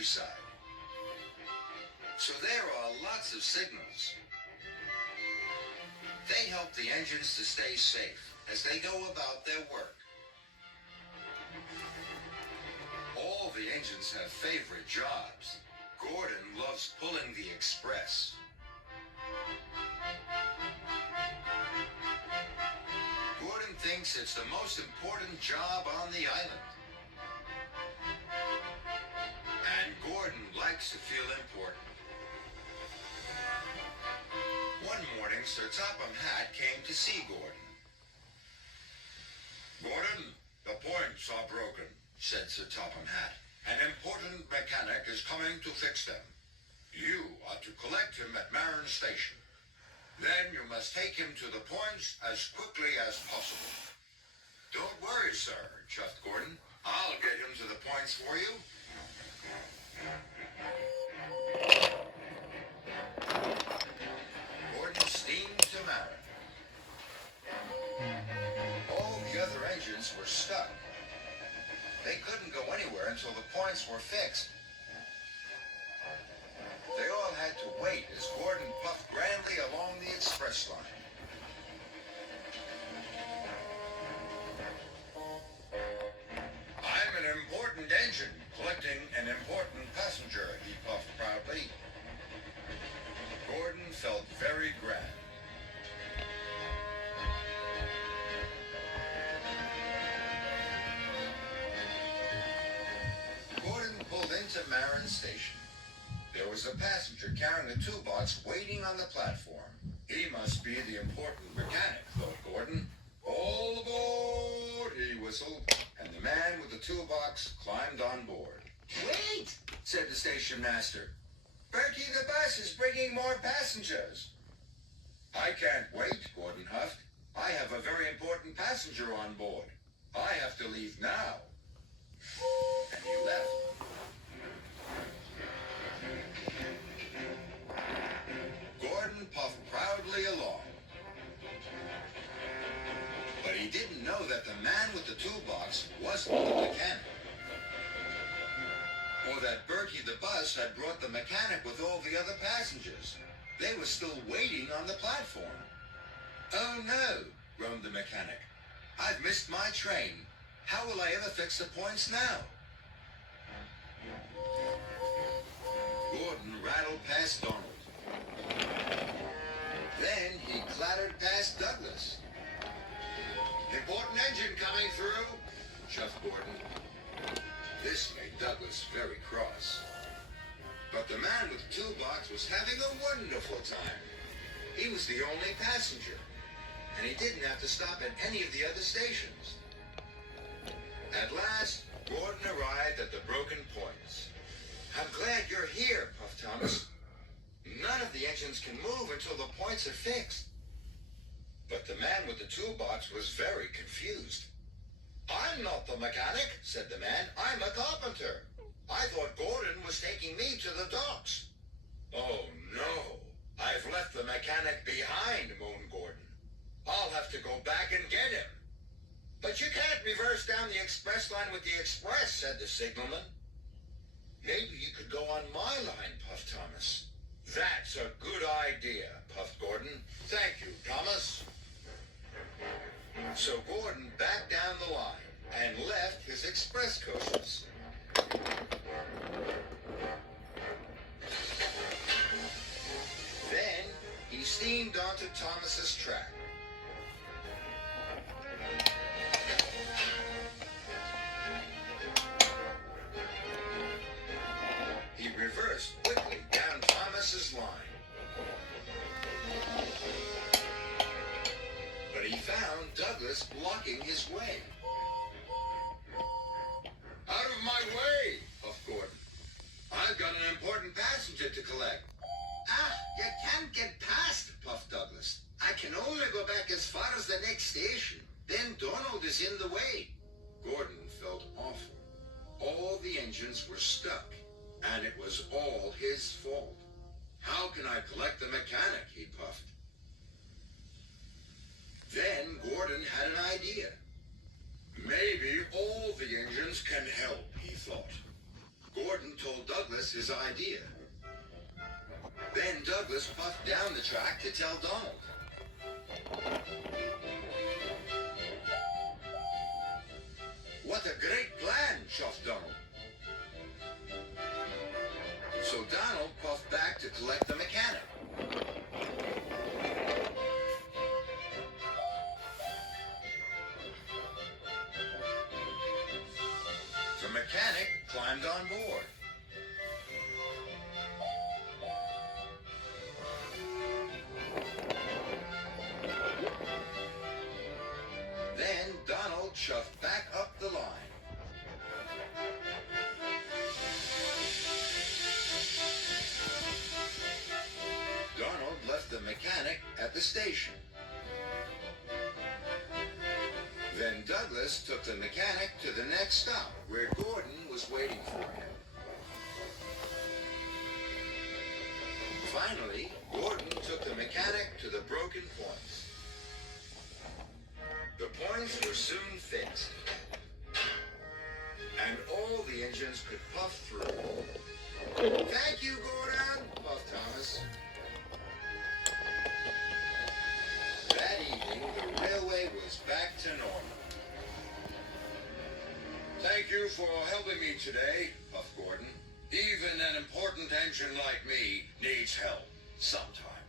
countryside. So there are lots of signals. They help the engines to stay safe as they go about their work. All the engines have favorite jobs. Gordon loves pulling the express. Gordon thinks it's the most important job on the island. And Gordon likes to feel important. One morning, Sir Topham Hatt came to see Gordon. "Gordon, the points are broken," said Sir Topham Hatt. "An important mechanic is coming to fix them. You are to collect him at Marin Station. Then you must take him to the points as quickly as possible." "Don't worry, sir," chuffed Gordon. "I'll get him to the points for you." Gordon steamed to Marin. All the other engines were stuck. They couldn't go anywhere until the points were fixed. They all had to wait as Gordon puffed grandly along the express line. "I'm an important engine, collecting an important passenger," he puffed proudly. Gordon felt very grand. Gordon pulled into Marin Station. There was a passenger carrying a toolbox waiting on the platform. He must be the important mechanic, thought Gordon. "All aboard," he whistled, and the man with the toolbox climbed on board. "Wait," said the station master. "Bertie the bus is bringing more passengers." "I can't wait," Gordon huffed. "I have a very important passenger on board. I have to leave now." And he left. Gordon puffed proudly along. But he didn't know that the man with the toolbox wasn't the mechanic. Or that Bertie the bus had brought the mechanic with all the other passengers. They were still waiting on the platform. "Oh no," groaned the mechanic. "I've missed my train. How will I ever fix the points now?" Gordon rattled past Donald. Then he clattered past Douglas. "Important engine coming through," chuffed Gordon. This made Douglas very cross. But the man with the toolbox was having a wonderful time. He was the only passenger, and he didn't have to stop at any of the other stations. At last, Gordon arrived at the broken points. "I'm glad you're here," puffed Thomas. "None of the engines can move until the points are fixed." But the man with the toolbox was very confused. "I'm not the mechanic," said the man. "I'm a carpenter. I thought Gordon was taking me to the docks." "Oh, no. I've left the mechanic behind," moaned Gordon. "I'll have to go back and get him." "But you can't reverse down the express line with the express," said the signalman. "Maybe you could go on my line," puffed Thomas. "That's a good idea," puffed Gordon. "Thank you, Thomas." So Gordon backed down the line and left his express coaches. Then he steamed onto Thomas's track. He reversed quickly down Thomas's line. But he found Douglas blocking his way. "Out of my way," puffed Gordon. "I've got an important passenger to collect." You can't get past," puffed Douglas. "I can only go back as far as the next station. Then Donald is in the way." Gordon felt awful. All the engines were stuck, and it was all his fault. "How can I collect the mechanic?" he puffed. Then Gordon had an idea. "Maybe all the engines can help," he thought. Gordon told Douglas Douglas his idea. Then Douglas puffed down the track to tell Donald. What a great plan, chuffed Donald. So Donald puffed back to collect the mechanic. The mechanic climbed on board. Then Donald shoved back up the line. Donald left the mechanic at the station. Then Douglas took the mechanic to the next stop, where Gordon was waiting for him. Finally, Gordon took the mechanic to the broken points. The points were soon fixed, and all the engines could puff through. Thank you, Gordon, puffed Thomas. That evening, the railway was back to normal. Thank you for helping me today, puffed Gordon. Even an important engine like me needs help sometimes.